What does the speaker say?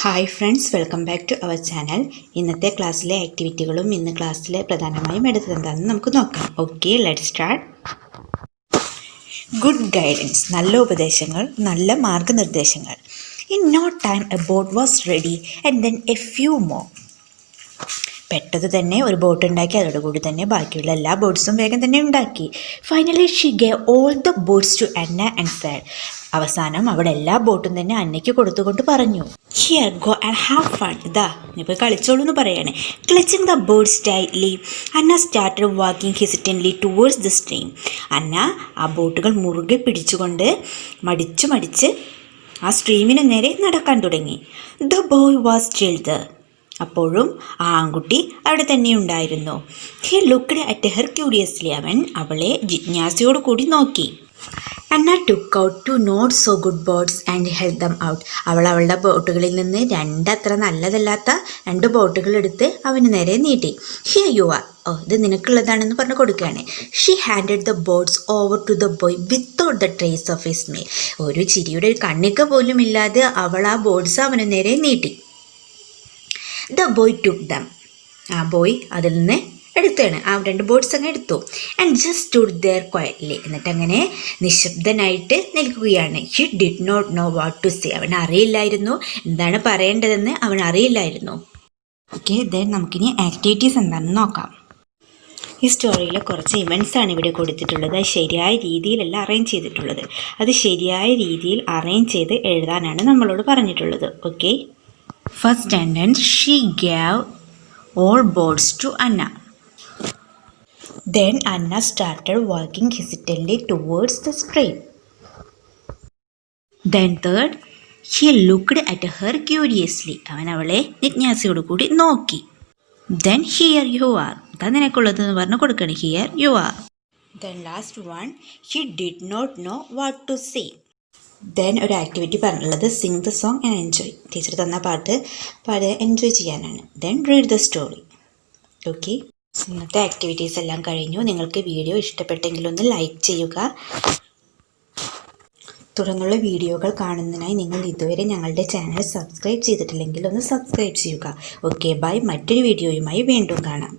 Hi friends, welcome back to our channel. ഇന്നത്തെ ക്ലാസ്സിലെ ആക്ടിവിറ്റികളും ഇന്ന് ക്ലാസ്സിൽ പ്രധാനമായും എടുത്തത് എന്താണെന്ന് നമുക്ക് നോക്കാം. Okay, let start. Good guidance, നല്ല ഉപദേശങ്ങൾ, നല്ല മാർഗനിർദ്ദേശങ്ങൾ. In no time a boat was ready and then a few more. പെട്ടെന്ന് തന്നെ ഒരു ബോട്ട് ഉണ്ടാക്കി, അതോടുകൂടി തന്നെ ബാക്കിയുള്ള എല്ലാ ബോട്ട്സും വേഗം തന്നെ ഉണ്ടാക്കി. Finally she gave all the boats to Anna and said. അവസാനം അവിടെ എല്ലാ ബോട്ടും തന്നെ അന്നയ്ക്ക് കൊടുത്തുകൊണ്ട് പറഞ്ഞു, here go and have fun. ഇതാ ഇപ്പോൾ കളിച്ചോളൂ എന്ന് പറയാണ്. Clutching the boats tightly Anna started walking hesitantly towards the stream. Anna ആ ബോട്ടുകൾ മുറുകെ പിടിച്ചുകൊണ്ട് മടിച്ച് ആ സ്ട്രീമിന് നേരെ നടക്കാൻ തുടങ്ങി. The boy was still there. അപ്പോഴും ആ ആൺകുട്ടി അവിടെ തന്നെ ഉണ്ടായിരുന്നു. He looked at her curiously. അവൻ അവളെ ജിജ്ഞാസയോട് കൂടി നോക്കി. Anna took out two not so good boats and held them out. അവൾ അവളുടെ ബോട്ടുകളിൽ നിന്ന് അത്ര നല്ലതല്ലാത്ത 2 ബോട്ടുകൾ എടുത്ത് അവന് നേരെ നീട്ടി. Here you are. ഇത് നിനക്കുള്ളതാണെന്ന് പറഞ്ഞു കൊടുക്കുകയാണ്. She handed the boats over to the boy without the trace of his smile. ഒരു ചിരിയുടെ കണ്ണിക്ക പോലും ഇല്ലാതെ അവൾ ആ ബോട്ട്സ് അവന് നേരെ നീട്ടി. The boy took dum. ആ ബോയ് അതിൽ നിന്ന് എടുത്താണ്, ആ 2 ബോട്ട്സ് അങ്ങ് എടുത്തു. And just stood there quietly. എന്നിട്ട് അങ്ങനെ നിശബ്ദനായിട്ട് നിൽക്കുകയാണ്. He did not know what to say. അവൻ അറിയില്ലായിരുന്നു എന്താണ് പറയേണ്ടതെന്ന്, അവൻ അറിയില്ലായിരുന്നു. ഓക്കെ, ദെൻ നമുക്കിനി ആക്ടിവിറ്റീസ് എന്താണെന്ന് നോക്കാം. ഈ സ്റ്റോറിയിൽ കുറച്ച് ഇവൻറ്റ്സാണ് ഇവിടെ കൊടുത്തിട്ടുള്ളത്. അത് ശരിയായ രീതിയിലല്ല അറേഞ്ച് ചെയ്തിട്ടുള്ളത്. അത് ശരിയായ രീതിയിൽ അറേഞ്ച് ചെയ്ത് എഴുതാനാണ് നമ്മളോട് പറഞ്ഞിട്ടുള്ളത്. Okay, first sentence, she gave all boats to Anna. Then Anna started walking hesitantly towards the stream. Then third, he looked at her curiously. അവൻ അവളെ ജിജ്ഞാസയോട് കൂടി നോക്കി. Then here you are. അതാ നിനക്കുള്ളതെന്ന് പറഞ്ഞു കൊടുക്കണം. Here you are. Then last one, he did not know what to say. Then ഒരു activity പറഞ്ഞുള്ളത് sing the song and enjoy. Teacher തന്ന പാട്ട് എൻജോയ് ചെയ്യാനാണ്. Then read the story. Okay, ഇന്നത്തെ activities എല്ലാം കഴിഞ്ഞു. നിങ്ങൾക്ക് വീഡിയോ ഇഷ്ടപ്പെട്ടെങ്കിൽ ഒന്ന് ലൈക്ക് ചെയ്യുക. തുടർന്നുള്ള വീഡിയോകൾ കാണുന്നതിനായി നിങ്ങൾ ഇതുവരെ ഞങ്ങളുടെ ചാനൽ സബ്സ്ക്രൈബ് ചെയ്തിട്ടില്ലെങ്കിൽ ഒന്ന് സബ്സ്ക്രൈബ് ചെയ്യുക. Okay, bye. മറ്റൊരു വീഡിയോയുമായി വീണ്ടും കാണാം.